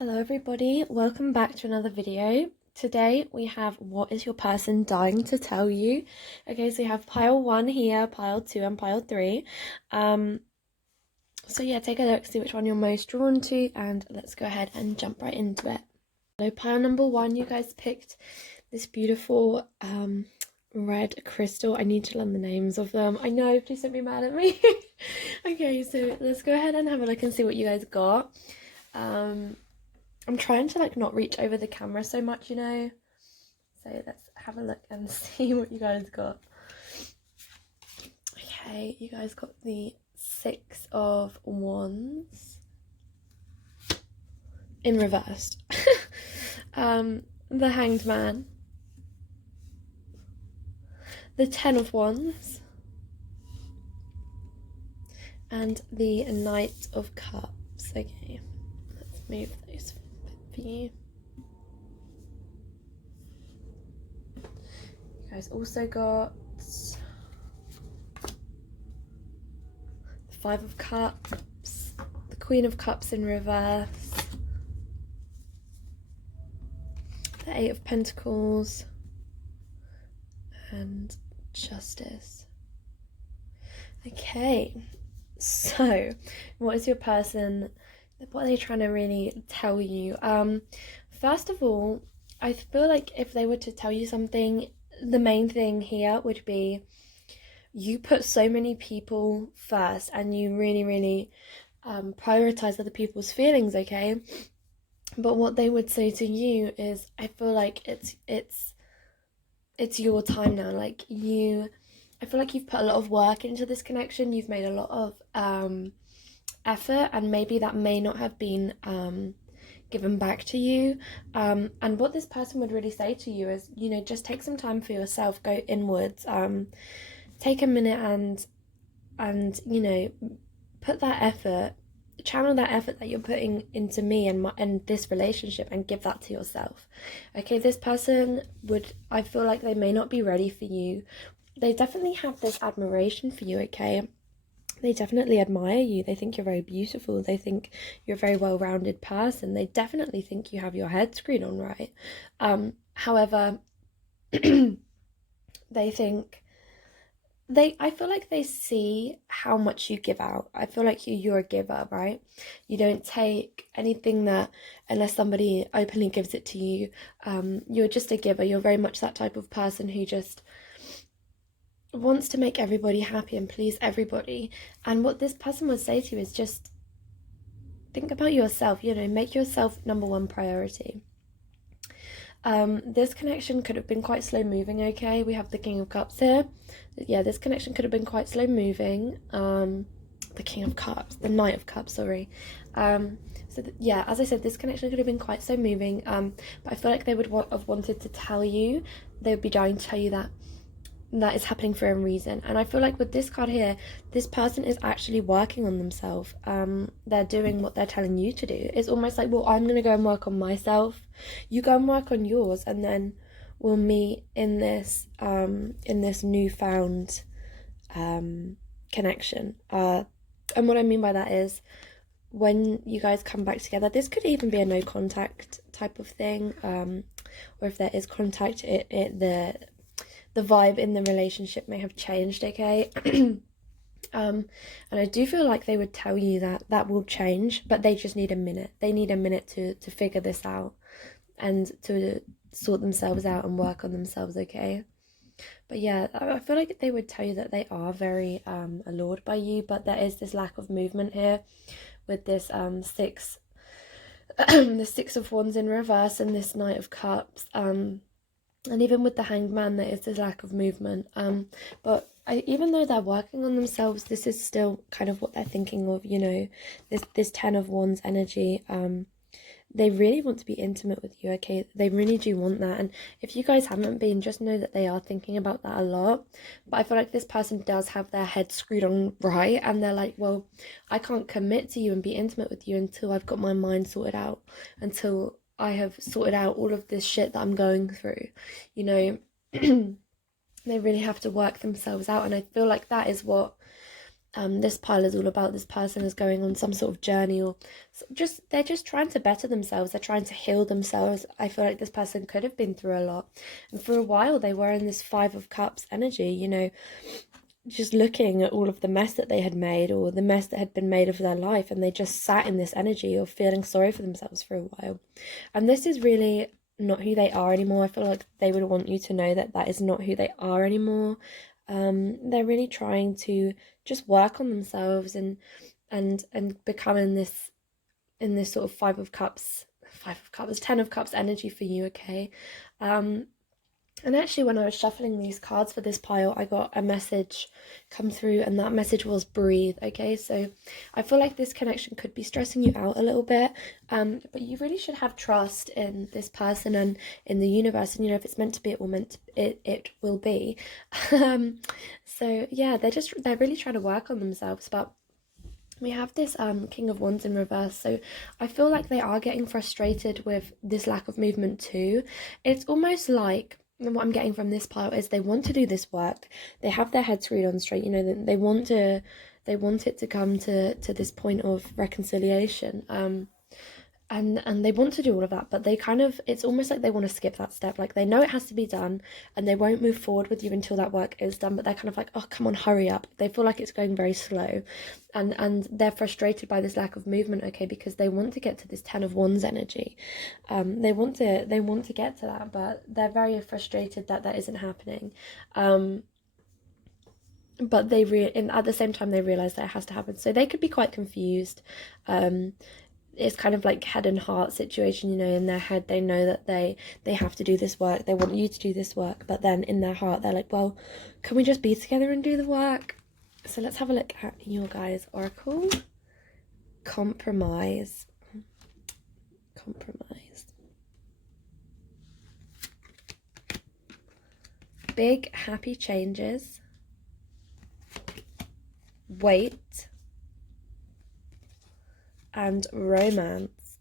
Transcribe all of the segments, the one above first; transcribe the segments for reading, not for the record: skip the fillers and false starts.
Hello everybody, welcome back to another video. Today we have what is your person dying to tell you. Okay, so we have pile 1 here, pile 2 and pile 3. So yeah, take a look, see which one you're most drawn to, and let's go ahead and jump right into it. So pile number 1, you guys picked this beautiful red crystal. I need to learn the names of them. I know, please don't be mad at me. Okay, so let's go ahead and have a look and see what you guys got. I'm trying to not reach over the camera so much, so let's have a look and see what you guys got. Okay, you guys got the 6 of Wands in reversed. The Hanged Man, the 10 of Wands, and the Knight of Cups. Okay, let's move those for you. You guys also got the 5 of Cups, the Queen of Cups in reverse, the 8 of Pentacles, and Justice. Okay, so what is your person, what are they trying to really tell you? First of all, I feel like if they were to tell you something, the main thing here would be you put so many people first and you really prioritize other people's feelings, okay? But what they would say to you is, I feel like it's your time now. I feel like you've put a lot of work into this connection. You've made a lot of effort, and maybe that may not have been given back to you. And what this person would really say to you is, just take some time for yourself, go inwards, take a minute and put that effort, channel that effort that you're putting into me and this relationship, and give that to yourself. Okay, this person I feel like they may not be ready for you. They definitely have this admiration for you, okay? They definitely admire you. They think you're very beautiful. They think you're a very well-rounded person. They definitely think you have your head screwed on right. However, I feel like they see how much you give out. I feel like you're a giver, right? You don't take anything that, unless somebody openly gives it to you, you're just a giver. You're very much that type of person who just wants to make everybody happy and please everybody. And what this person would say to you is, just think about yourself, make yourself number one priority. This connection could have been quite slow moving, okay? We have the King of Cups here. Yeah, this connection could have been quite slow moving. The King of Cups, the Knight of Cups, sorry. Yeah, as I said, this connection could have been quite slow moving, but I feel like they would have wanted to tell you, they would be dying to tell you that is happening for a reason. And I feel like with this card here, this person is actually working on themselves. They're doing what they're telling you to do. It's almost like, well, I'm gonna go and work on myself, you go and work on yours, and then we'll meet in this newfound connection. And what I mean by that is, when you guys come back together, this could even be a no contact type of thing, or if there is contact, the vibe in the relationship may have changed, okay? And I do feel like they would tell you that will change, but they just need a minute. They need a minute to figure this out and to sort themselves out and work on themselves, okay? But yeah, I feel like they would tell you that they are very allured by you, but there is this lack of movement here with this six the 6 of Wands in reverse and this Knight of Cups. And even with the Hanged Man, there is this lack of movement. But even though they're working on themselves, this is still kind of what they're thinking of, this 10 of Wands energy. They really want to be intimate with you, okay? They really do want that. And if you guys haven't been, just know that they are thinking about that a lot. But I feel like this person does have their head screwed on right, and they're like, well, I can't commit to you and be intimate with you until I've got my mind sorted out, until I have sorted out all of this shit that I'm going through, They really have to work themselves out. And I feel like that is what This pile is all about this person is going on some sort of journey, or they're just trying to better themselves. They're trying to heal themselves. I feel like this person could have been through a lot, and for a while they were in this Five of Cups energy, you know, just looking at all of the mess that they had made, or the mess that had been made of their life, and they just sat in this energy of feeling sorry for themselves for a while. And this is really not who they are anymore. I feel like they would want you to know that that is not who they are anymore. They're really trying to just work on themselves and become in this sort of Five of Cups, Ten of Cups energy for you, okay? And actually, when I was shuffling these cards for this pile, I got a message come through, and that message was breathe, okay? So I feel like this connection could be stressing you out a little bit, but you really should have trust in this person and in the universe, and, you know, if it's meant to be, it will be. So yeah, they're really trying to work on themselves, but we have this King of Wands in reverse, so I feel like they are getting frustrated with this lack of movement too. It's almost like, and what I'm getting from this pile is they want to do this work. They have their head screwed on straight. You know, they want it to come to this point of reconciliation. And they want to do all of that, but they kind of, it's almost like they want to skip that step. Like, they know it has to be done, and they won't move forward with you until that work is done, but they're kind of like, oh, come on, hurry up. They feel like it's going very slow, and they're frustrated by this lack of movement, okay, because they want to get to this Ten of Wands energy. They want to get to that, but they're very frustrated that that isn't happening. But at the same time, they realize that it has to happen, so they could be quite confused. It's kind of like head and heart situation, you know. In their head, they know that they have to do this work, they want you to do this work, but then in their heart they're like, well, can we just be together and do the work? So let's have a look at your guys' oracle. Compromise. Big happy changes. Wait. And romance.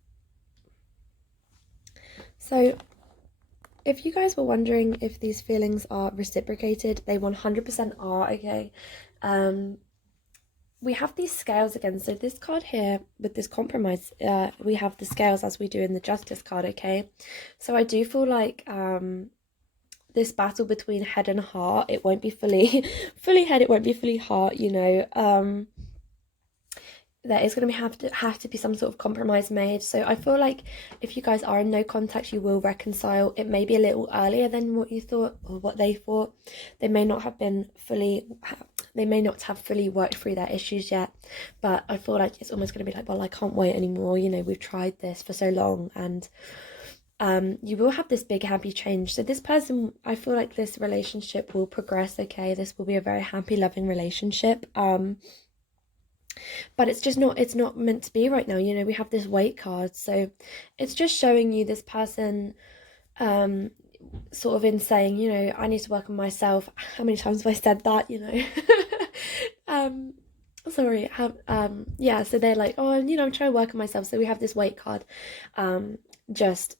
So if you guys were wondering if these feelings are reciprocated, they 100% are, okay? We have these scales again. So this card here with this compromise, we have the scales as we do in the Justice card, okay? So I do feel like this battle between head and heart, it won't be fully head, it won't be fully heart, you know. There is going to have to be some sort of compromise made. So I feel like if you guys are in no contact, you will reconcile. It may be a little earlier than what you thought or what they thought. They may not have fully worked through their issues yet, but I feel like it's almost going to be like, well, I can't wait anymore, you know, we've tried this for so long. And you will have this big happy change. So this person, I feel like this relationship will progress, okay? This will be a very happy, loving relationship. But it's not meant to be right now, you know. We have this Wait card, so it's just showing you this person sort of in saying, you know, I need to work on myself. How many times have I said that, you know? Sorry. Yeah, so they're like, oh, you know, I'm trying to work on myself. So we have this Wait card, just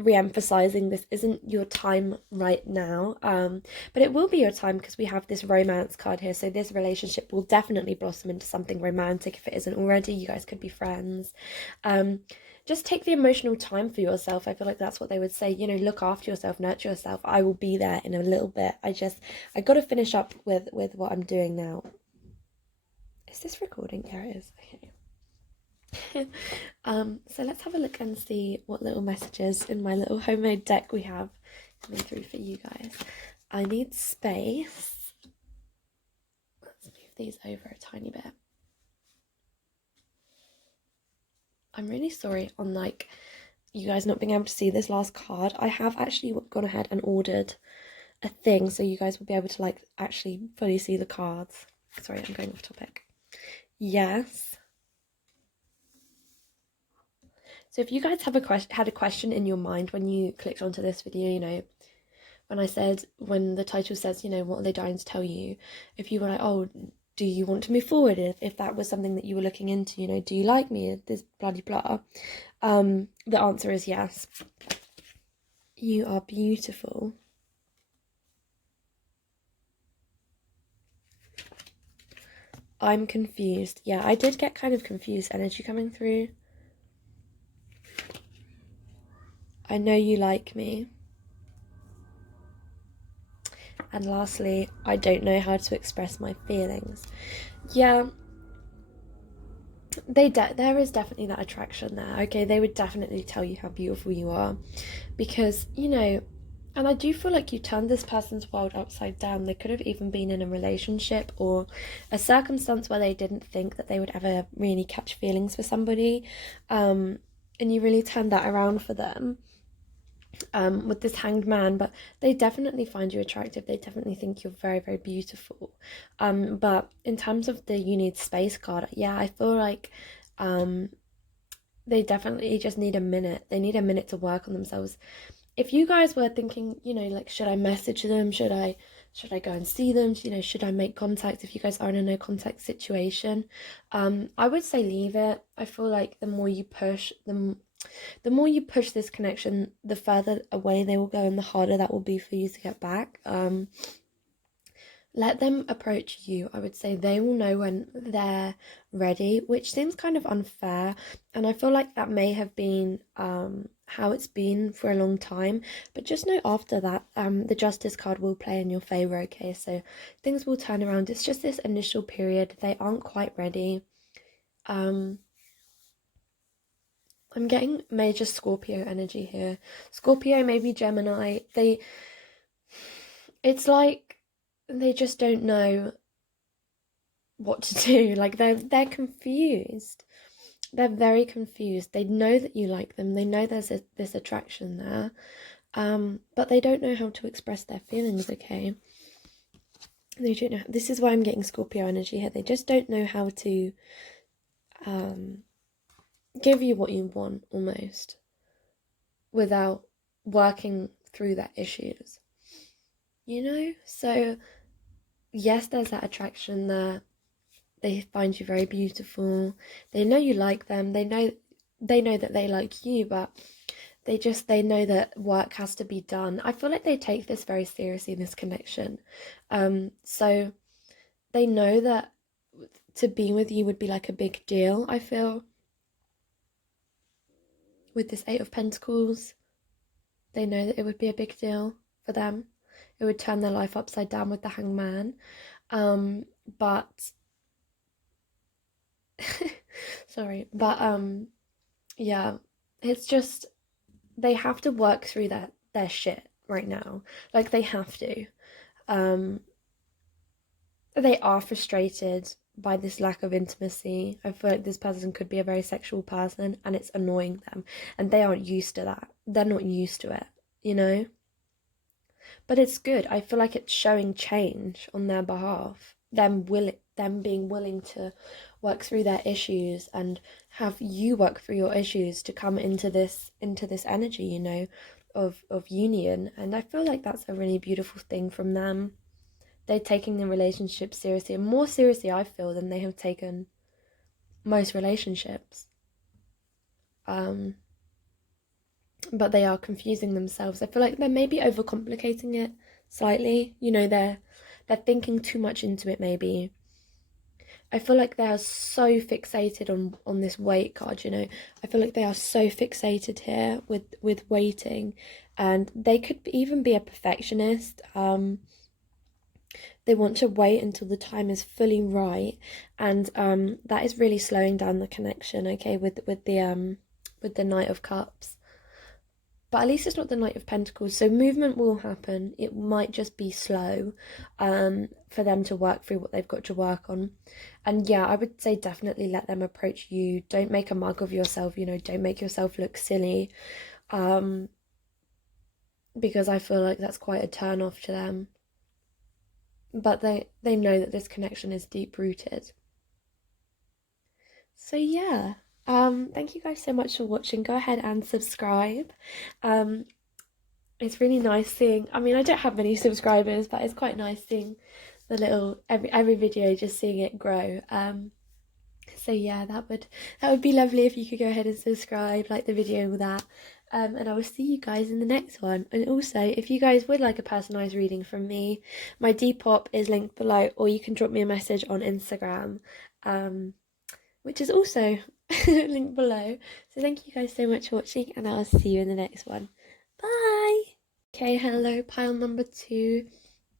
re-emphasizing this isn't your time right now, but it will be your time, because we have this romance card here. So this relationship will definitely blossom into something romantic if it isn't already. You guys could be friends. Just take the emotional time for yourself. I feel like that's what they would say, you know, look after yourself, nurture yourself. I will be there in a little bit. I got to finish up with what I'm doing now. Is this recording? Yeah, it is. Okay. So let's have a look and see what little messages in my little homemade deck we have coming through for you guys. I need space. Let's move these over a tiny bit. I'm really sorry on like you guys not being able to see this last card. I have actually gone ahead and ordered a thing so you guys will be able to like actually fully see the cards. Sorry, I'm going off topic. Yes. So if you guys have had a question in your mind when you clicked onto this video, you know, when the title says, you know, what are they dying to tell you? If you were like, oh, do you want to move forward? If that was something that you were looking into, you know, do you like me? This blah, blah, blah. The answer is yes. You are beautiful. I'm confused. Yeah, I did get kind of confused energy coming through. I know you like me. And lastly, I don't know how to express my feelings. Yeah, there is definitely that attraction there. Okay, they would definitely tell you how beautiful you are, because and I do feel like you turned this person's world upside down. They could have even been in a relationship or a circumstance where they didn't think that they would ever really catch feelings for somebody, and you really turned that around for them, with this hanged man. But they definitely find you attractive. They definitely think you're very, very beautiful. But in terms of the you need space card, yeah, I feel like they definitely just need a minute. They need a minute to work on themselves. If you guys were thinking, like, should I message them? Should I go and see them? Should I make contact? If you guys are in a no contact situation, I would say leave it. I feel like the more you push, the more you push this connection, the further away they will go, and the harder that will be for you to get back. Let them approach you. I would say they will know when they're ready, which seems kind of unfair, and I feel like that may have been how it's been for a long time. But just know after that, the Justice card will play in your favor. Okay, so things will turn around. It's just this initial period. They aren't quite ready. I'm getting major Scorpio energy here. Scorpio, maybe Gemini. It's like they just don't know what to do. Like they're confused. They're very confused. They know that you like them. They know there's this attraction there. But they don't know how to express their feelings, okay? They don't know. This is why I'm getting Scorpio energy here. They just don't know how to give you what you want, almost, without working through their issues. So yes, there's that attraction there. They find you very beautiful. They know you like them. They know that they like you, but they know that work has to be done. I feel like they take this very seriously, this connection. So they know that to be with you would be like a big deal, I feel. With this Eight of Pentacles, they know that it would be a big deal for them. It would turn their life upside down with the Hanged Man. But sorry, but yeah, it's just they have to work through their shit right now. Like they have to. They are frustrated by this lack of intimacy. I feel like this person could be a very sexual person and it's annoying them, and they aren't used to that. They're not used to it. But it's good. I feel like it's showing change on their behalf. Them being willing to work through their issues and have you work through your issues to come into this energy, of union. And I feel like that's a really beautiful thing from them. They're taking the relationship seriously, and more seriously, I feel, than they have taken most relationships. But they are confusing themselves. I feel like they're maybe overcomplicating it slightly. They're thinking too much into it, maybe. I feel like they are so fixated on this wait card. I feel like they are so fixated here with waiting, and they could even be a perfectionist. They want to wait until the time is fully right, and that is really slowing down the connection. Okay, with the Knight of Cups. But at least it's not the Knight of Pentacles, so movement will happen. It might just be slow, for them to work through what they've got to work on. And yeah, I would say definitely let them approach you. Don't make a mug of yourself, don't make yourself look silly, because I feel like that's quite a turn off to them. But they know that this connection is deep rooted. So yeah. Thank you guys so much for watching. Go ahead and subscribe. It's really nice seeing, I don't have many subscribers, but it's quite nice seeing the little, every video, just seeing it grow. So yeah, that would be lovely if you could go ahead and subscribe, like the video, with that. And I will see you guys in the next one. And also, if you guys would like a personalised reading from me, my Depop is linked below, or you can drop me a message on Instagram, which is also linked below. So thank you guys so much for watching, and I'll see you in the next one. Bye! Okay, hello, pile number 2.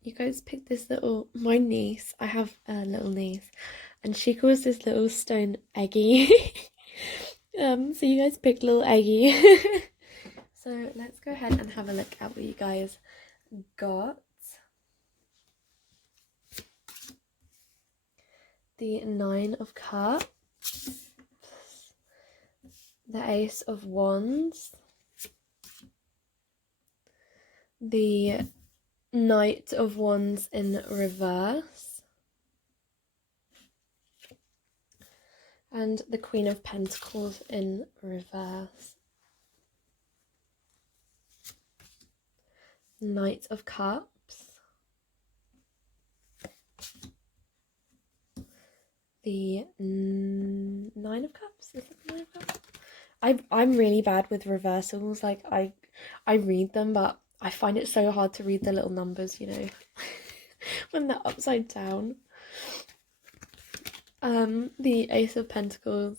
You guys picked this my niece, I have a little niece, and she calls this little stone Eggy. So you guys picked little Eggy. So let's go ahead and have a look at what you guys got. The 9 of Cups, the Ace of Wands, the Knight of Wands in reverse, and the Queen of Pentacles in reverse. Knight of Cups, the 9 of Cups. Is it the 9 of Cups? I'm really bad with reversals. Like I read them, but I find it so hard to read the little numbers, you know, when they're upside down. The Ace of Pentacles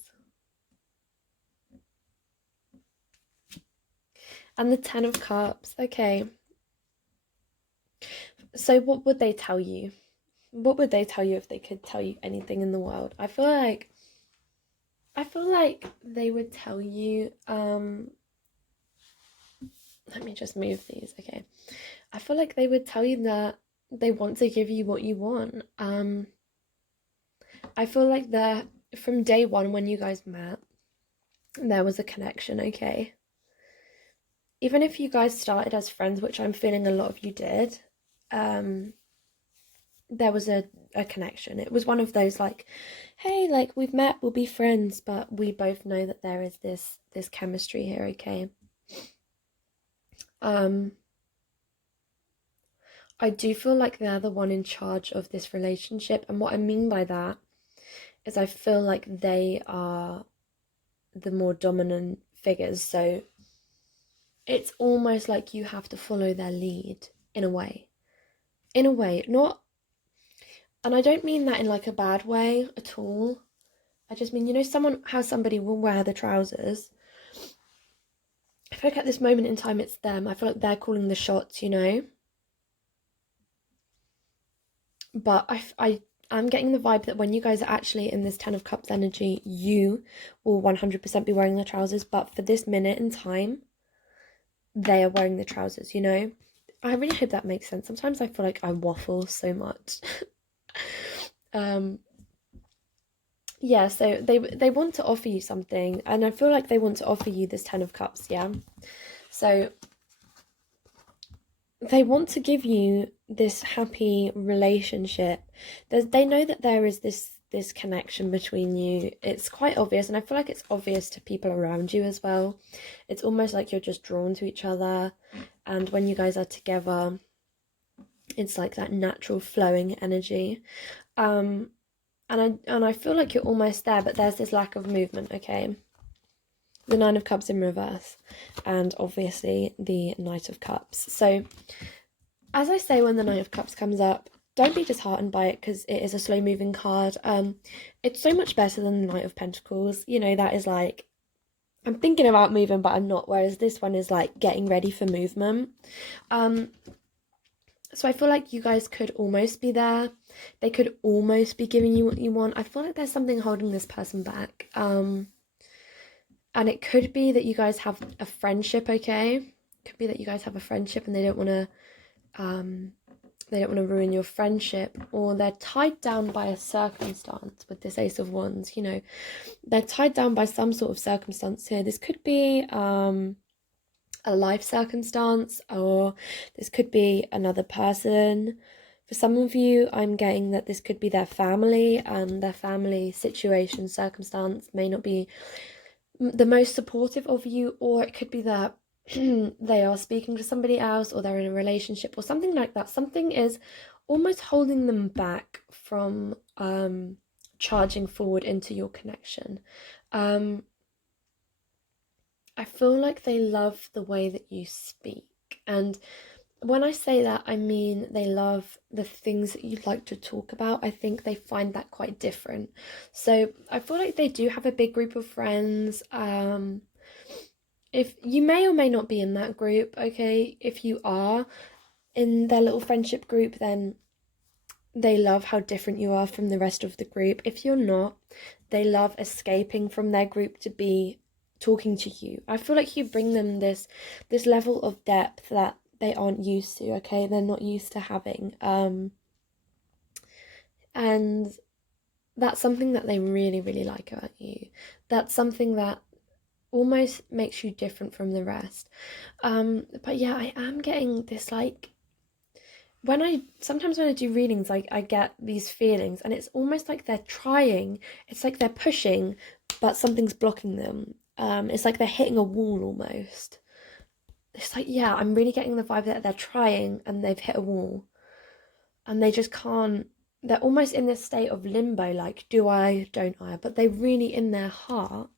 and the 10 of Cups. Okay. So what would they tell you? What would they tell you if they could tell you anything in the world? I feel like they would tell you, let me just move these, okay. I feel like they would tell you that they want to give you what you want. I feel like that from day one when you guys met, there was a connection, okay? Even if you guys started as friends, which I'm feeling a lot of you did, there was a connection. It was one of those like, hey, like we've met, we'll be friends, but we both know that there is this chemistry here, okay? I do feel like they're the one in charge of this relationship, and what I mean by that is I feel like they are the more dominant figures, so it's almost like you have to follow their lead in a way, not, and I don't mean that in like a bad way at all. I just mean, you know, somebody will wear the trousers. I feel like at this moment in time it's them. I feel like they're calling the shots, you know. But I'm getting the vibe that when you guys are actually in this 10 of Cups energy, you will 100% be wearing the trousers. But for this minute in time, they are wearing the trousers, you know. I really hope that makes sense. Sometimes I feel like I waffle so much. Yeah, so they want to offer you something, and I feel like they want to offer you this 10 of Cups, yeah. So they want to give you this happy relationship. They know that there is this connection between you. It's quite obvious, and I feel like it's obvious to people around you as well. It's almost like you're just drawn to each other, and when you guys are together, it's like that natural flowing energy. And I feel like you're almost there, but there's this lack of movement, okay? The 9 of Cups in reverse, and obviously the Knight of Cups. So as I say, when the 9 of Cups comes up, don't be disheartened by it, because it is a slow moving card. It's so much better than the Knight of Pentacles, you know. That is like, I'm thinking about moving but I'm not, whereas this one is like getting ready for movement. So I feel like you guys could almost be there. They could almost be giving you what you want. I feel like there's something holding this person back. And it could be that you guys have a friendship, okay? It could be that you guys have a friendship and they don't want to ruin your friendship, or they're tied down by a circumstance with this Ace of Wands, you know. They're tied down by some sort of circumstance here. This could be a life circumstance, or this could be another person. For some of you, I'm getting that this could be their family, and their family situation, circumstance may not be the most supportive of you, or it could be that they are speaking to somebody else, or they're in a relationship or something like that. Something is almost holding them back from charging forward into your connection. And I feel like they love the way that you speak. And when I say that, I mean they love the things that you like to talk about. I think they find that quite different. So I feel like they do have a big group of friends. If you may or may not be in that group, okay? If you are in their little friendship group, then they love how different you are from the rest of the group. If you're not, they love escaping from their group to be talking to you. I feel like you bring them this level of depth that they aren't used to, okay? They're not used to having. And that's something that they really, really like about you. That's something that almost makes you different from the rest. But yeah, I am getting this like sometimes when I do readings, like I get these feelings, and it's almost like they're trying, it's like they're pushing, but something's blocking them. It's like they're hitting a wall almost. It's like, yeah, I'm really getting the vibe that they're trying and they've hit a wall and they just can't. They're almost in this state of limbo, like, do I, don't I? But they really, in their heart,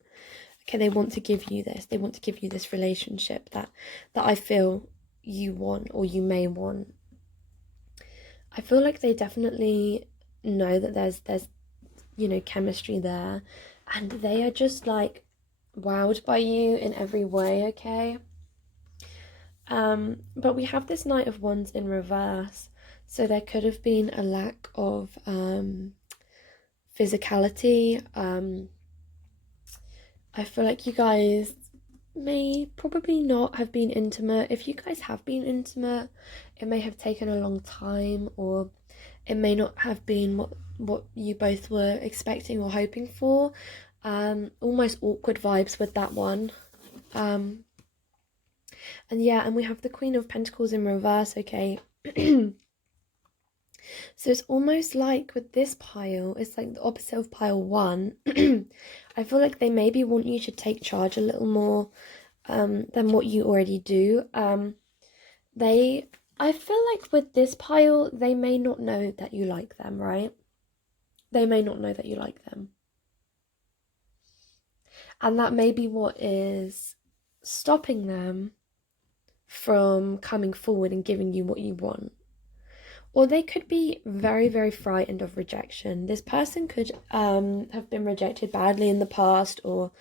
okay, they want to give you this. They want to give you this relationship that I feel you want or you may want. I feel like they definitely know that there's chemistry there, and they are just like wowed by you in every way, okay? But we have this Knight of Wands in reverse, so there could have been a lack of physicality. I feel like you guys may probably not have been intimate. If you guys have been intimate, it may have taken a long time, or it may not have been what you both were expecting or hoping for. Almost awkward vibes with that one. And yeah, and we have the Queen of Pentacles in reverse, okay? So it's almost like with this pile, it's like the opposite of pile one. I feel like they maybe want you to take charge a little more than what you already do. I feel like with this pile, they may not know that you like them, right? They may not know that you like them. And that may be what is stopping them from coming forward and giving you what you want. Or they could be very, very frightened of rejection. This person could have been rejected badly in the past, or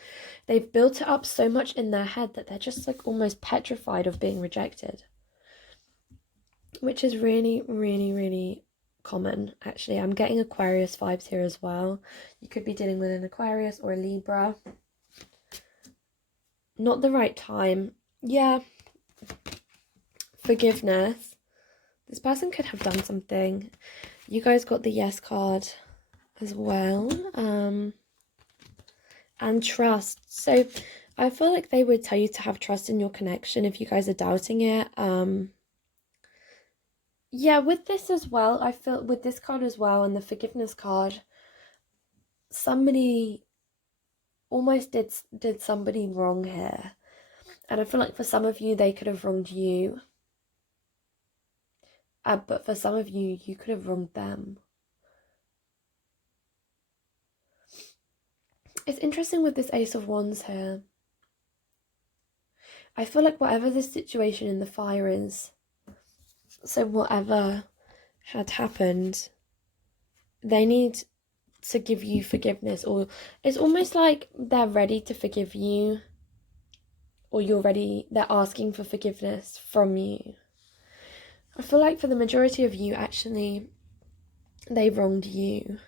they've built it up so much in their head that they're just like almost petrified of being rejected. Which is really, really, really common, actually. I'm getting Aquarius vibes here as well. You could be dealing with an Aquarius or a Libra. Not the right time. Yeah. Forgiveness. This person could have done something. You guys got the yes card as well. And trust. So I feel like they would tell you to have trust in your connection if you guys are doubting it. Yeah, with this as well, I feel with this card as well and the forgiveness card, somebody almost did somebody wrong here. And I feel like for some of you, they could have wronged you. But for some of you, you could have wronged them. It's interesting with this Ace of Wands here. I feel like whatever the situation in the fire is, so whatever had happened, they need to give you forgiveness, or it's almost like they're ready to forgive you, or they're asking for forgiveness from you. I feel like for the majority of you, actually, they wronged you.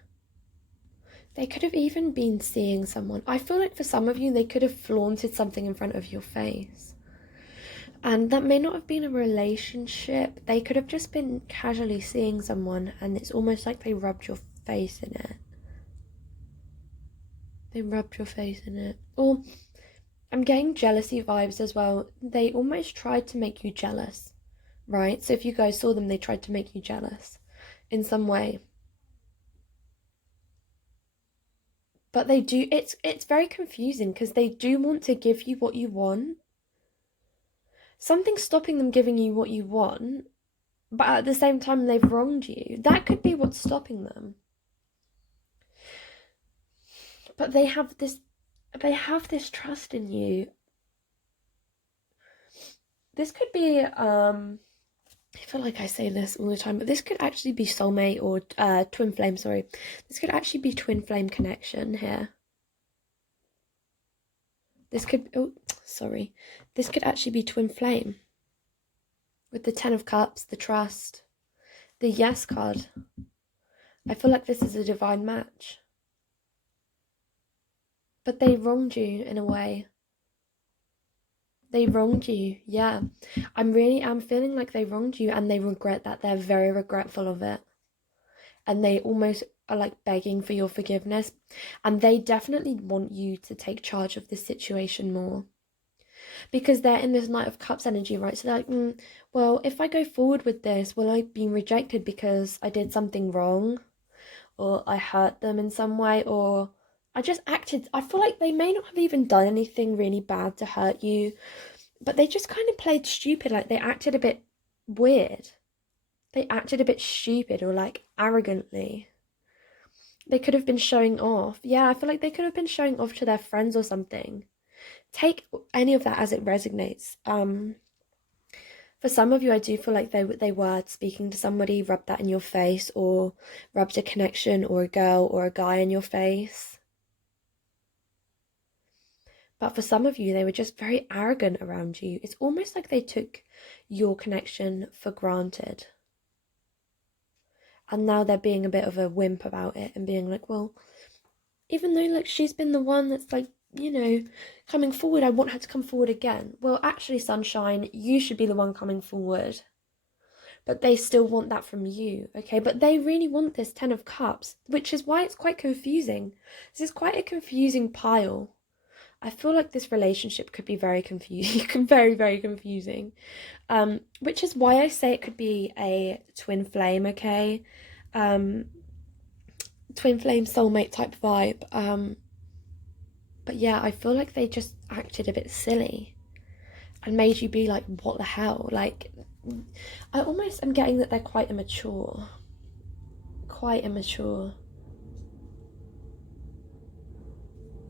They could have even been seeing someone. I feel like for some of you, they could have flaunted something in front of your face. And that may not have been a relationship. They could have just been casually seeing someone, and it's almost like they rubbed your face in it. They rubbed your face in it. Or I'm getting jealousy vibes as well. They almost tried to make you jealous, right? So if you guys saw them, they tried to make you jealous in some way. But they do, it's very confusing because they do want to give you what you want. Something's stopping them giving you what you want, but at the same time they've wronged you. That could be what's stopping them. But they have this trust in you. this could be, I feel like I say this all the time, but this could actually be soulmate or twin flame, sorry. This could actually be twin flame connection here. This could, oh, sorry. This could actually be twin flame. With the Ten of Cups, the trust, the yes card. I feel like this is a divine match. But they wronged you in a way. They wronged you, yeah. I'm feeling like they wronged you and they regret that. They're very regretful of it. And they almost are like begging for your forgiveness. And they definitely want you to take charge of this situation more. Because they're in this Knight of Cups energy, right? So they're like, well, if I go forward with this, will I be rejected because I did something wrong? Or I hurt them in some way? Or I just acted, I feel like they may not have even done anything really bad to hurt you, but they just kind of played stupid. Like they acted a bit weird. They acted a bit stupid or like arrogantly. They could have been showing off. Yeah, I feel like they could have been showing off to their friends or something. Take any of that as it resonates. For some of you, I do feel like they were speaking to somebody, rubbed that in your face, or rubbed a connection or a girl or a guy in your face. But for some of you, they were just very arrogant around you. It's almost like they took your connection for granted. And now they're being a bit of a wimp about it and being like, well, even though like she's been the one that's like, you know, coming forward, I want her to come forward again. Well, actually, sunshine, you should be the one coming forward. But they still want that from you, okay? But they really want this Ten of Cups, which is why it's quite confusing. This is quite a confusing pile. I feel like this relationship could be very confusing, very, very confusing. Which is why I say it could be a twin flame, okay? Twin flame soulmate type vibe. But yeah, I feel like they just acted a bit silly and made you be like, what the hell? Like, I almost am getting that they're quite immature. Quite immature.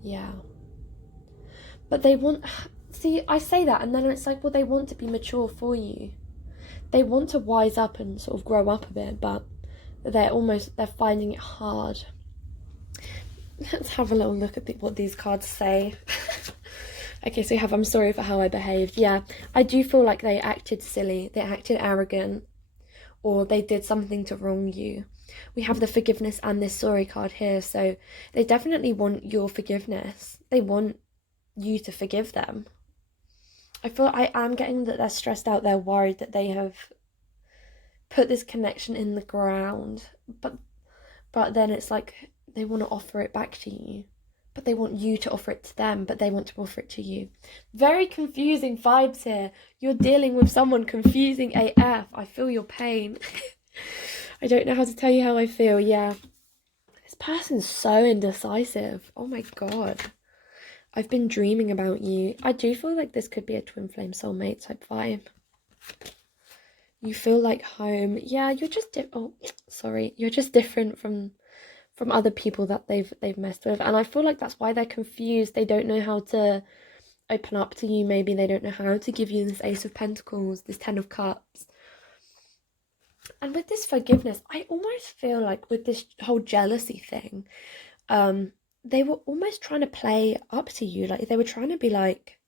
Yeah. But they want, see, I say that and then it's like, well, they want to be mature for you. They want to wise up and sort of grow up a bit, but they're finding it hard. Let's have a little look at what these cards say. Okay, so you have, I'm sorry for how I behaved. Yeah, I do feel like they acted silly, they acted arrogant, or they did something to wrong you. We have the forgiveness and this sorry card here, so they definitely want your forgiveness. They want you to forgive them. I feel I am getting that they're stressed out, they're worried that they have put this connection in the ground, but then it's like they want to offer it back to you, but they want you to offer it to them, but they want to offer it to you. Very confusing vibes here. You're dealing with someone confusing AF. I feel your pain. I don't know how to tell you how I feel. Yeah, this person's so indecisive. Oh my god, I've been dreaming about you. I do feel like this could be a twin flame soulmate type vibe. You feel like home. Yeah, you're just you're just different from other people that they've messed with, and I feel like that's why they're confused. They don't know how to open up to you. Maybe they don't know how to give you this Ace of Pentacles, this Ten of Cups. And with this forgiveness, I almost feel like with this whole jealousy thing, they were almost trying to play up to you. Like they were trying to be like,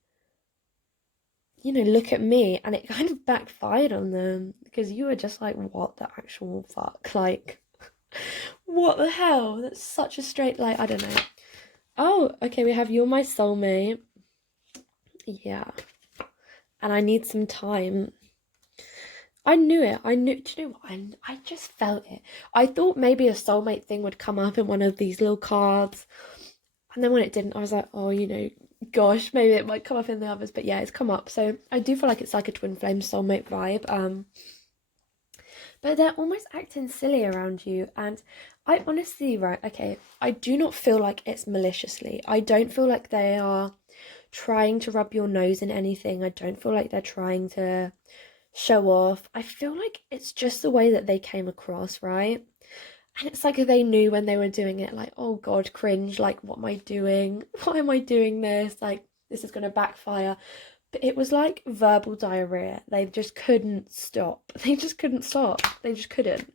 you know, look at me, and it kind of backfired on them because you were just like, what the actual fuck? Like, what the hell? That's such a straight, like, I don't know. Oh, okay, we have you're my soulmate. Yeah. And I need some time. I knew it. Do you know what? I just felt it. I thought maybe a soulmate thing would come up in one of these little cards. And then when it didn't, I was like, oh, you know, gosh, maybe it might come up in the others. But yeah, it's come up. So I do feel like it's like a twin flame soulmate vibe. But they're almost acting silly around you. And I honestly, right, okay, I do not feel like it's maliciously. I don't feel like they are trying to rub your nose in anything. I don't feel like they're trying to show off. I feel like it's just the way that they came across, right? And it's like they knew when they were doing it, like, oh god, cringe, like, what am I doing? Why am I doing this? Like, this is going to backfire. it was like verbal diarrhea. They just couldn't stop. They just couldn't stop. They just couldn't.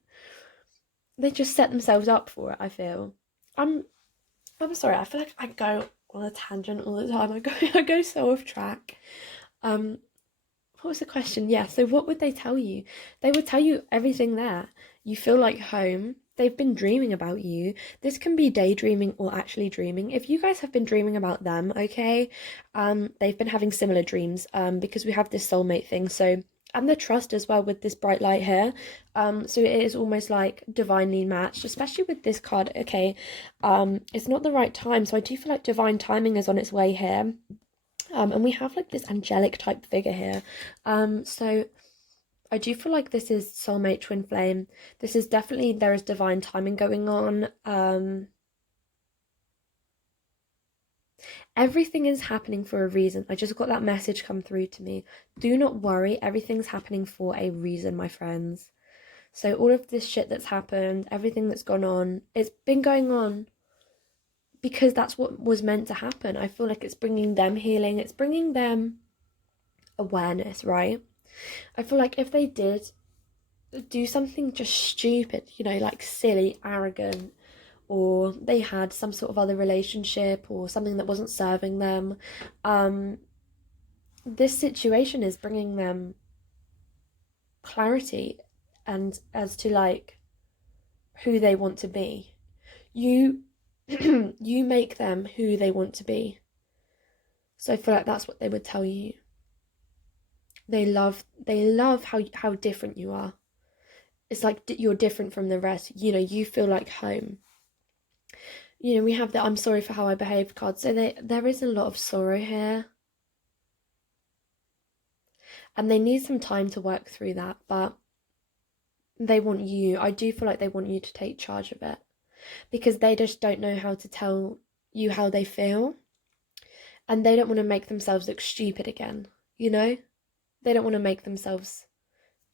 They just set themselves up for it, I feel. I'm I'm sorry, I feel like I go on a tangent all the time. I go so off track. Um what was the question? Yeah, so what would they tell you? They would tell you everything there. You feel like home. They've been dreaming about you. This can be daydreaming or actually dreaming. If you guys have been dreaming about them, okay, they've been having similar dreams, because we have this soulmate thing. So, and the trust as well with this bright light here. So it is almost like divinely matched, especially with this card. Okay, it's not the right time. So I do feel like divine timing is on its way here. And we have like this angelic type figure here. So I do feel like this is soulmate twin flame. This is definitely, there is divine timing going on. Everything is happening for a reason. I just got that message come through to me. Do not worry, everything's happening for a reason, my friends. So all of this shit that's happened, everything that's gone on, it's been going on because that's what was meant to happen. I feel like it's bringing them healing, it's bringing them awareness, right? I feel like if they did do something just stupid, you know, like silly, arrogant, or they had some sort of other relationship or something that wasn't serving them, this situation is bringing them clarity and as to like who they want to be. You you make them who they want to be. So I feel like that's what they would tell you. They love how different you are. It's like you're different from the rest. You know, you feel like home. You know, we have the I'm sorry for how I behaved card. So there is a lot of sorrow here. And they need some time to work through that, but they want you. I do feel like they want you to take charge of it because they just don't know how to tell you how they feel. And they don't want to make themselves look stupid again, you know? They don't want to make themselves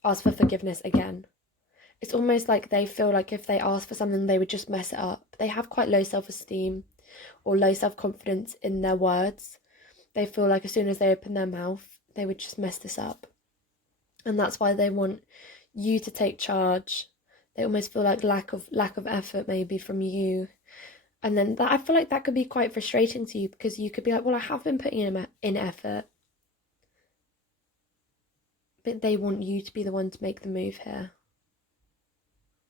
ask for forgiveness again. It's almost like they feel like if they ask for something, they would just mess it up. They have quite low self-esteem or low self-confidence in their words. They feel like as soon as they open their mouth, they would just mess this up. And that's why they want you to take charge. They almost feel like lack of effort maybe from you. And then that I feel like that could be quite frustrating to you because you could be like, well, I have been putting in effort. But they want you to be the one to make the move here.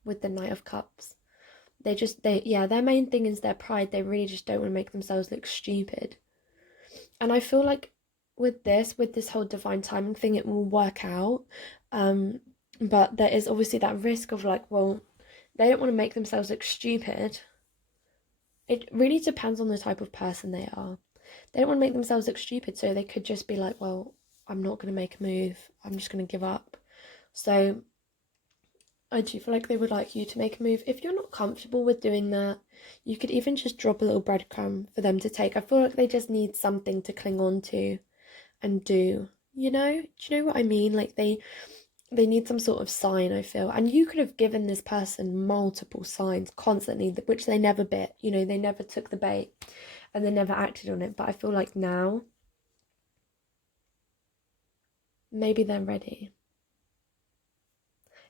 With the Knight of Cups. Their main thing is their pride. They really just don't want to make themselves look stupid. And I feel like with this whole divine timing thing, it will work out. But there is obviously that risk of like, well, they don't want to make themselves look stupid. It really depends on the type of person they are. They don't want to make themselves look stupid, so they could just be like, well, I'm not going to make a move. I'm just going to give up. So I do feel like they would like you to make a move. If you're not comfortable with doing that, you could even just drop a little breadcrumb for them to take. I feel like they just need something to cling on to and do, you know? Do you know what I mean? Like they need some sort of sign, I feel. And you could have given this person multiple signs constantly, which they never bit. You know, they never took the bait and they never acted on it. But I feel like now, maybe they're ready.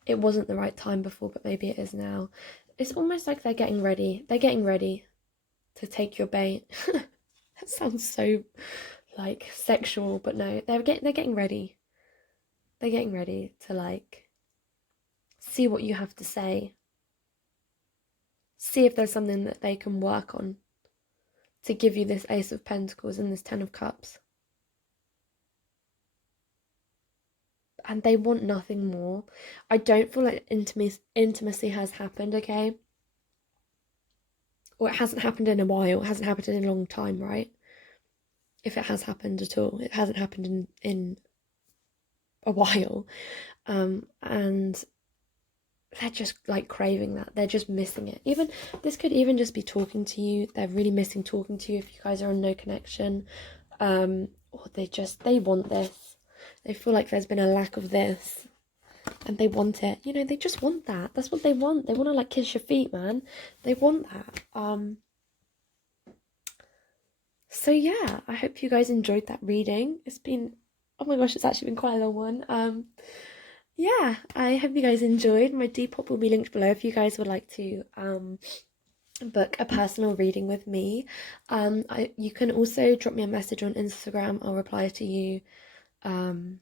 It wasn't the right time before, but maybe it is now. It's almost like they're getting ready. They're getting ready to take your bait. That sounds so like sexual, but no, they're getting ready. They're getting ready to like see what you have to say. See if there's something that they can work on to give you this Ace of Pentacles and this Ten of Cups. And they want nothing more. I don't feel like intimacy has happened, okay? Or it hasn't happened in a while. It hasn't happened in a long time, right? If it has happened at all. It hasn't happened in a while. And they're just like craving that. They're just missing it. Even this could even just be talking to you. They're really missing talking to you if you guys are on no connection. Or they want this. They feel like there's been a lack of this and they want it. You know, they just want that. That's what they want. They want to like kiss your feet, man. They want that. So yeah, I hope you guys enjoyed that reading. It's been Oh my gosh, it's actually been quite a long one. Yeah, I hope you guys enjoyed. My Depop will be linked below if you guys would like to book a personal reading with me. You can also drop me a message on Instagram. I'll reply to you and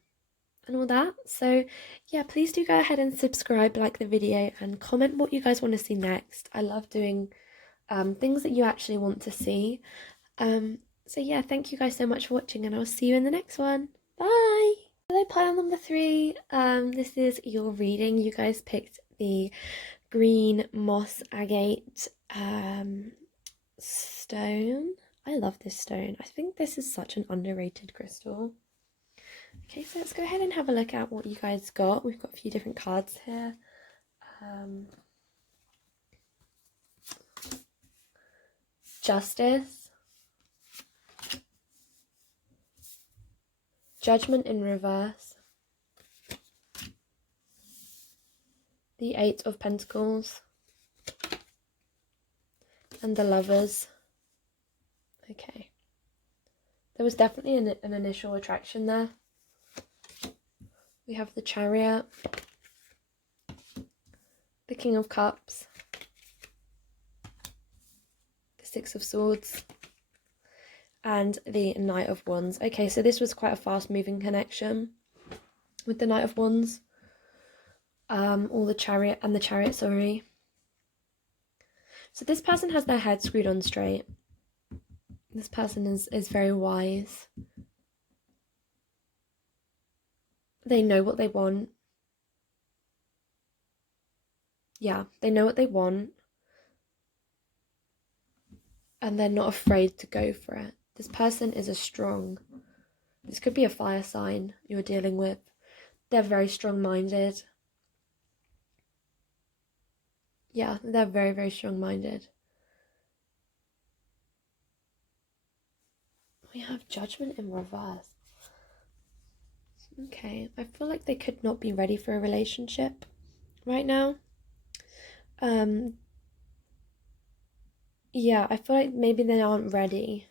all that. So yeah, please do go ahead and subscribe, like the video, and comment what you guys want to see next. I love doing things that you actually want to see. So yeah, thank you guys so much for watching, and I'll see you in the next one. Bye! Hello, pile number 3. This is your reading. You guys picked the green moss agate stone. I love this stone. I think this is such an underrated crystal. Okay, so let's go ahead and have a look at what you guys got. We've got a few different cards here. Justice, Judgment in reverse, the 8 of Pentacles, and the Lovers. Okay. There was definitely an initial attraction there. We have the Chariot, the King of Cups, the 6 of Swords, and the Knight of Wands. Okay, so this was quite a fast-moving connection with the Knight of Wands. Or the Chariot, and the Chariot, sorry. So this person has their head screwed on straight. This person is very wise. They know what they want. Yeah, they know what they want. And they're not afraid to go for it. This person is this could be a fire sign you're dealing with. They're very strong-minded. Yeah, they're very, very strong-minded. We have Judgment in reverse. Okay, I feel like they could not be ready for a relationship right now. Yeah, I feel like maybe they aren't ready.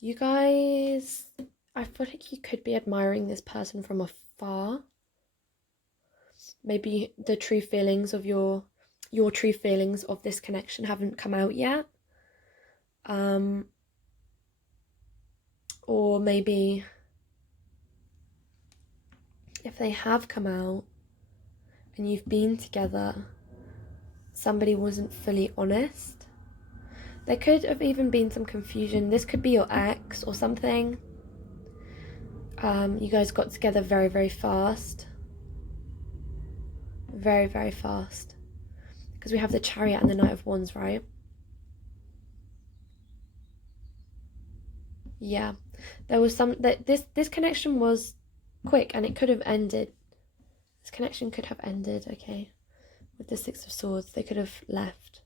You guys, I feel like you could be admiring this person from afar. Maybe the true feelings of your true feelings of this connection haven't come out yet. Or maybe if they have come out and you've been together, somebody wasn't fully honest. There could have even been some confusion. This could be your ex or something. You guys got together very, very fast. Very, very fast. Because we have the Chariot and the Knight of Wands, right? Yeah. There was some... This connection was quick and it could have ended. This connection could have ended, okay. With the 6 of Swords, they could have left.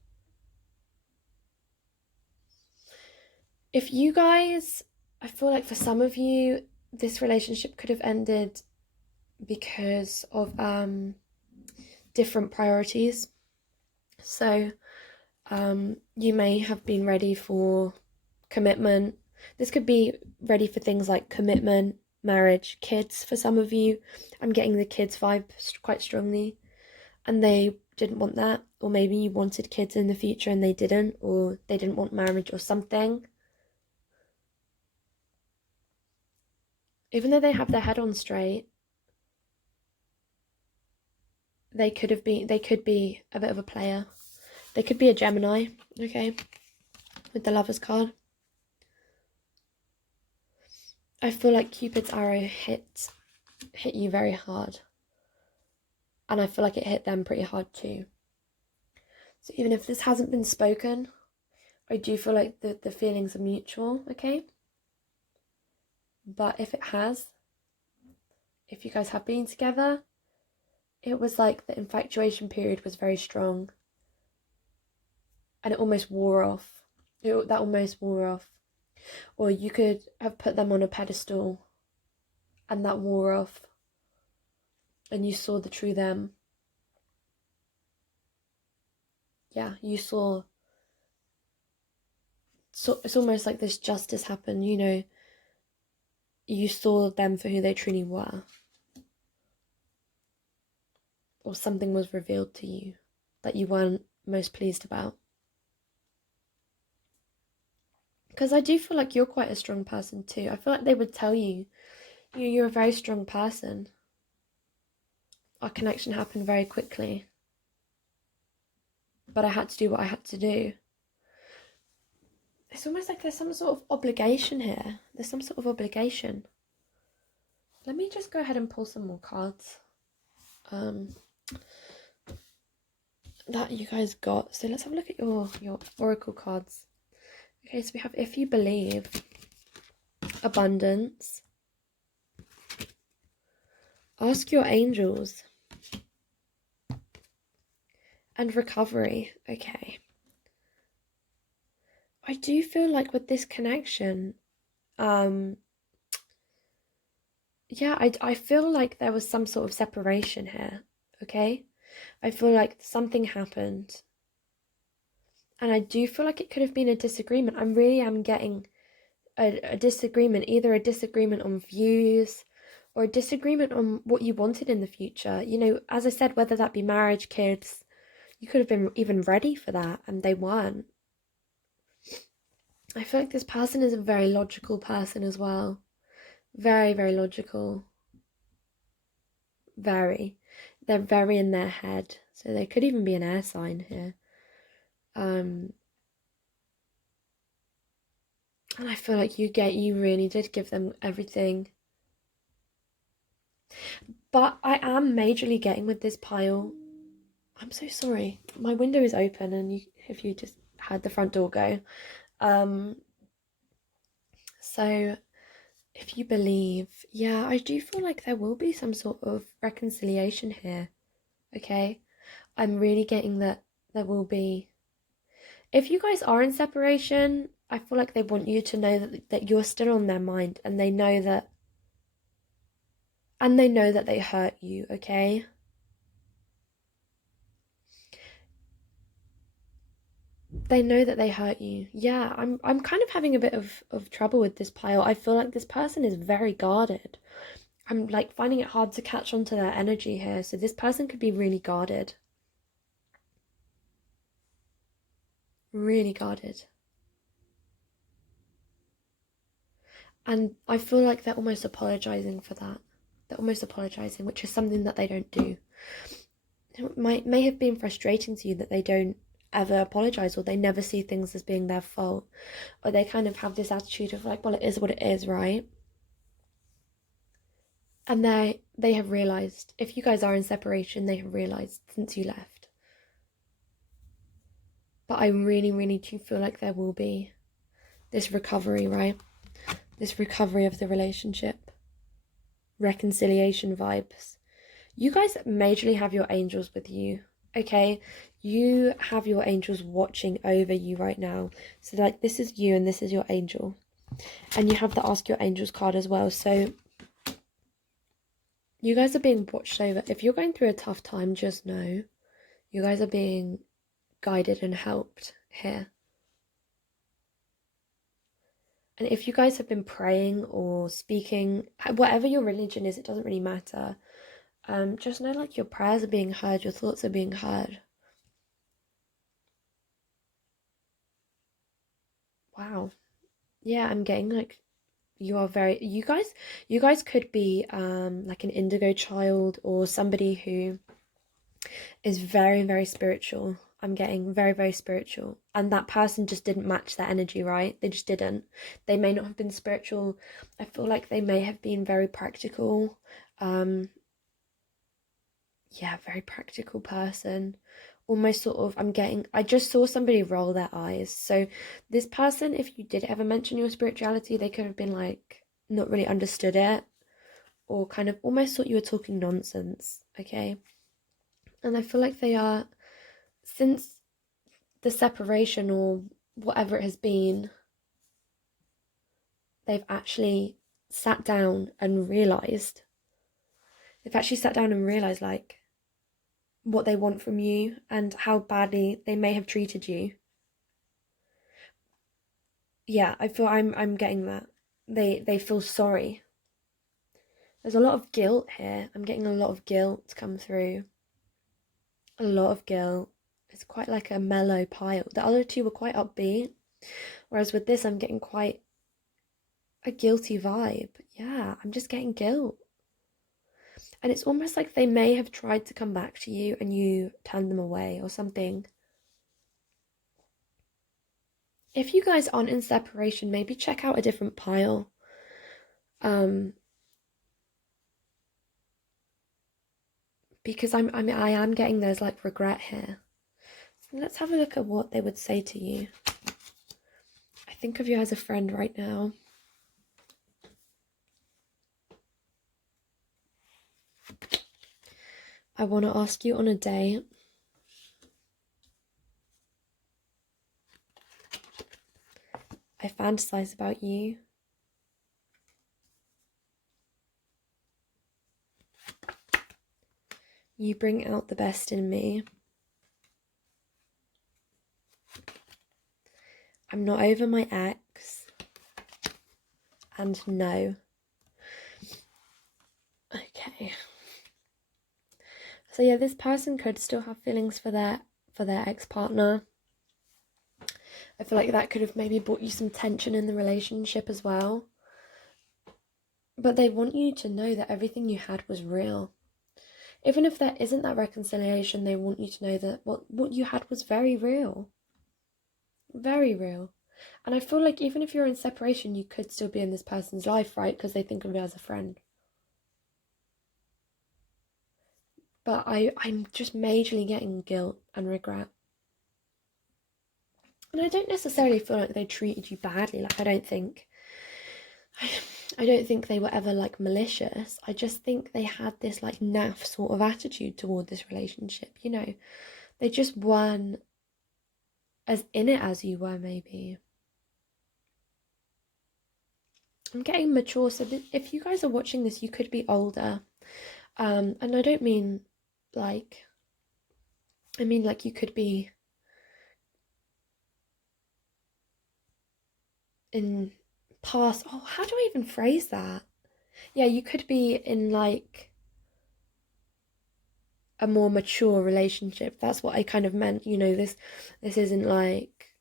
If you guys... I feel like for some of you, this relationship could have ended because of different priorities. So you may have been ready for commitment. This could be ready for things like commitment, marriage, kids for some of you. I'm getting the kids vibe quite strongly, and they didn't want that. Or maybe you wanted kids in the future and they didn't, or they didn't want marriage or something. Even though they have their head on straight, they could be a bit of a player. They could be a Gemini, okay, with the Lovers card. I feel like Cupid's arrow hit you very hard. And I feel like it hit them pretty hard too. So even if this hasn't been spoken, I do feel like the feelings are mutual, okay? But if it has, if you guys have been together, it was like the infatuation period was very strong. And it almost wore off. That almost wore off. Or you could have put them on a pedestal and that wore off. And you saw the true them. Yeah, you saw. So it's almost like this justice happened, you know. you saw them for who they truly were, or something was revealed to you that you weren't most pleased about. Because I do feel like you're quite a strong person too. I feel like they would tell you, you're a very strong person. Our connection happened very quickly, but I had to do what I had to do. It's almost like there's some sort of obligation here. There's some sort of obligation. Let me just go ahead and pull some more cards that you guys got. So let's have a look at your oracle cards. Okay, so we have if you believe, abundance, ask your angels, and recovery. Okay. I do feel like with this connection, yeah, I feel like there was some sort of separation here, okay? I feel like something happened. And I do feel like it could have been a disagreement. I really am getting a disagreement, either a disagreement on views or a disagreement on what you wanted in the future. You know, as I said, whether that be marriage, kids, you could have been even ready for that and they weren't. I feel like this person is a very logical person as well. Very, very logical. Very. They're very in their head. So they could even be an air sign here. And I feel like you really did give them everything. But I am majorly getting with this pile. I'm so sorry. My window is open and if you just had the front door go. So if you believe, yeah, I do feel like there will be some sort of reconciliation here. Okay? I'm really getting that there will be. If you guys are in separation, I feel like they want you to know that you're still on their mind and they know that they hurt you, okay? They know that they hurt you. Yeah, I'm kind of having a bit of trouble with this pile. I feel like this person is very guarded. I'm like finding it hard to catch on to their energy here. So this person could be really guarded. Really guarded. And I feel like they're almost apologizing for that. They're almost apologizing, which is something that they don't do. It may have been frustrating to you that they don't ever apologize or they never see things as being their fault. Or they kind of have this attitude of like, well, it is what it is, right? And they have realized, if you guys are in separation, they have realized since you left. But I really, really do feel like there will be this recovery, right? This recovery of the relationship. Reconciliation vibes. You guys majorly have your angels with you, okay? You have your angels watching over you right now. So like this is you and this is your angel. And you have the ask your angels card as well. So you guys are being watched over. If you're going through a tough time, just know you guys are being guided and helped here. And if you guys have been praying or speaking, whatever your religion is, it doesn't really matter. Just know like your prayers are being heard, your thoughts are being heard. Wow. Yeah, I'm getting like you guys could be like an indigo child or somebody who is very, very spiritual. I'm getting very, very spiritual. And that person just didn't match their energy, right? They just didn't. They may not have been spiritual. I feel like they may have been very practical. Yeah, very practical person. Almost sort of, I just saw somebody roll their eyes. So this person, if you did ever mention your spirituality, they could have been like, not really understood it or kind of almost thought you were talking nonsense, okay? And I feel like they are, since the separation or whatever it has been, they've actually sat down and realised, like, what they want from you and how badly they may have treated you. Yeah, I feel I'm getting that. They feel sorry. There's a lot of guilt here. I'm getting a lot of guilt come through. A lot of guilt. It's quite like a mellow pile. The other two were quite upbeat, whereas with this I'm getting quite a guilty vibe. Yeah, I'm just getting guilt. And it's almost like they may have tried to come back to you and you turned them away or something. If you guys aren't in separation, maybe check out a different pile. Because I am getting there's like regret here. So let's have a look at what they would say to you. I think of you as a friend right now. I want to ask you on a date. I fantasize about you. You bring out the best in me. I'm not over my ex. And no. Okay. So yeah, this person could still have feelings for their ex-partner. I feel like that could have maybe brought you some tension in the relationship as well. But they want you to know that everything you had was real. Even if there isn't that reconciliation, they want you to know that what you had was very real. Very real. And I feel like even if you're in separation, you could still be in this person's life, right? Because they think of you as a friend. But I'm just majorly getting guilt and regret. And I don't necessarily feel like they treated you badly. Like, I don't think they were ever like malicious. I just think they had this like naff sort of attitude toward this relationship, you know. They just weren't as in it as you were, maybe. I'm getting mature, so if you guys are watching this, you could be older. And I don't mean like, I mean like you could be in past, oh, how do I even phrase that? Yeah, you could be in like a more mature relationship. That's what I kind of meant, you know. This isn't like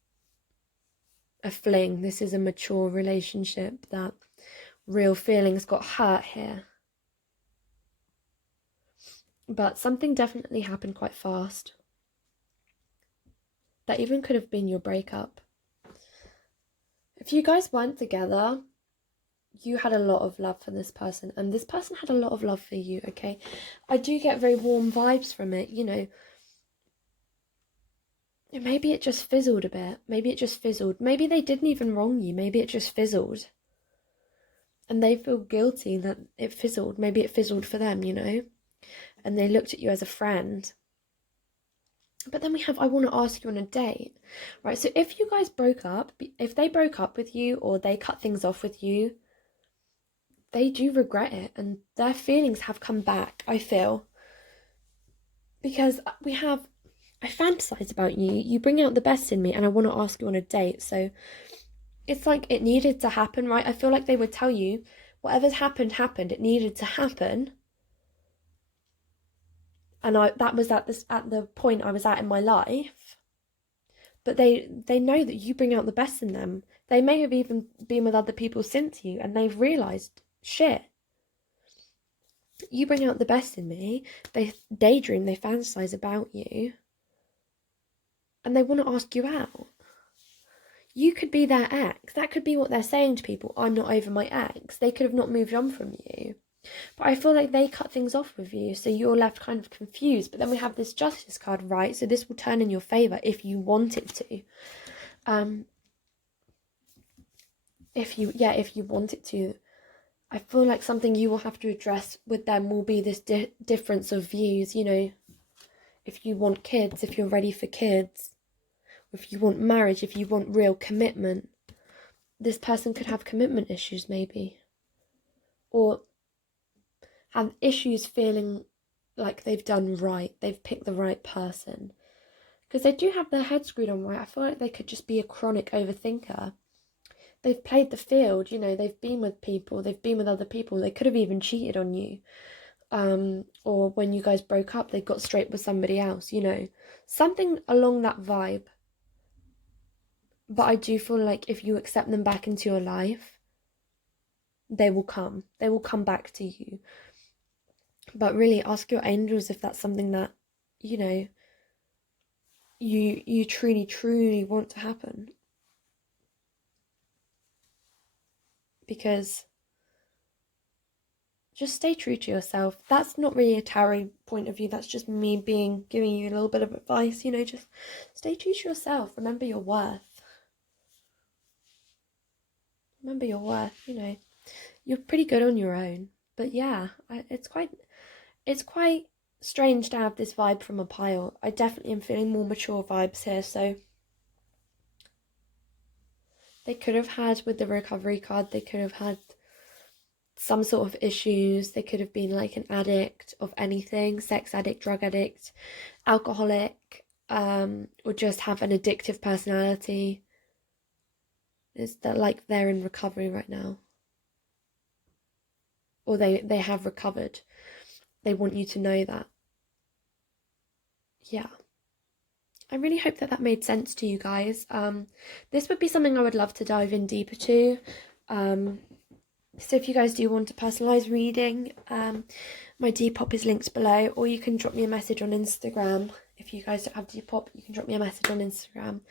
a fling. This is a mature relationship that real feelings got hurt here. But something definitely happened quite fast. That even could have been your breakup. If you guys weren't together, you had a lot of love for this person, and this person had a lot of love for you, okay? I do get very warm vibes from it, you know. Maybe it just fizzled a bit. Maybe it just fizzled. Maybe they didn't even wrong you. Maybe it just fizzled. And they feel guilty that it fizzled. Maybe it fizzled for them, you know? And they looked at you as a friend. But then we have, I want to ask you on a date, right? So if you guys broke up, if they broke up with you or they cut things off with you, they do regret it and their feelings have come back, I feel. Because we have, I fantasize about you, you bring out the best in me, and I want to ask you on a date. So it's like it needed to happen, right? I feel like they would tell you, whatever's happened, happened. It needed to happen. And that was at the point I was at in my life. But they know that you bring out the best in them. They may have even been with other people since you, and they've realised, shit, you bring out the best in me. They daydream, they fantasize about you, and they want to ask you out. You could be their ex. That could be what they're saying to people. I'm not over my ex. They could have not moved on from you. But I feel like they cut things off with you, so you're left kind of confused. But then we have this justice card, right? So this will turn in your favour if you want it to. If you want it to. I feel like something you will have to address with them will be this difference of views, you know. If you want kids, if you're ready for kids, if you want marriage, if you want real commitment. This person could have commitment issues, maybe. Or have issues feeling like they've done right, they've picked the right person. Because they do have their head screwed on right. I feel like they could just be a chronic overthinker. they've played the field, you know, they've been with people, they've been with other people, they could have even cheated on you. Or when you guys broke up, they got straight with somebody else, you know, something along that vibe. But I do feel like if you accept them back into your life, they will come back to you. But really ask your angels if that's something that, you know, you truly want to happen. Because just stay true to yourself. That's not really a tarot point of view, that's just me giving you a little bit of advice, you know, just stay true to yourself. Remember your worth. Remember your worth, you know. You're pretty good on your own. But yeah, it's quite strange to have this vibe from a pile. I definitely am feeling more mature vibes here, so they could have had, with the recovery card, they could have had some sort of issues. They could have been like an addict of anything, sex addict, drug addict, alcoholic, or just have an addictive personality. Is that like they're in recovery right now? Or they have recovered. They want you to know that. Yeah. I really hope that made sense to you guys. This would be something I would love to dive in deeper to. So if you guys do want a personalised reading, my depop is linked below, or you can drop me a message on Instagram. If you guys don't have depop, you can drop me a message on Instagram.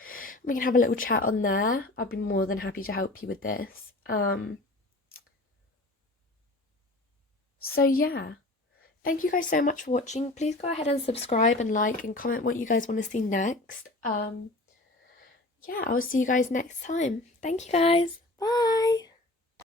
We can have a little chat on there. I'd be more than happy to help you with this. So yeah. Thank you guys so much for watching. Please go ahead and subscribe and like and comment what you guys want to see next. Yeah, I'll see you guys next time. Thank you guys. Bye.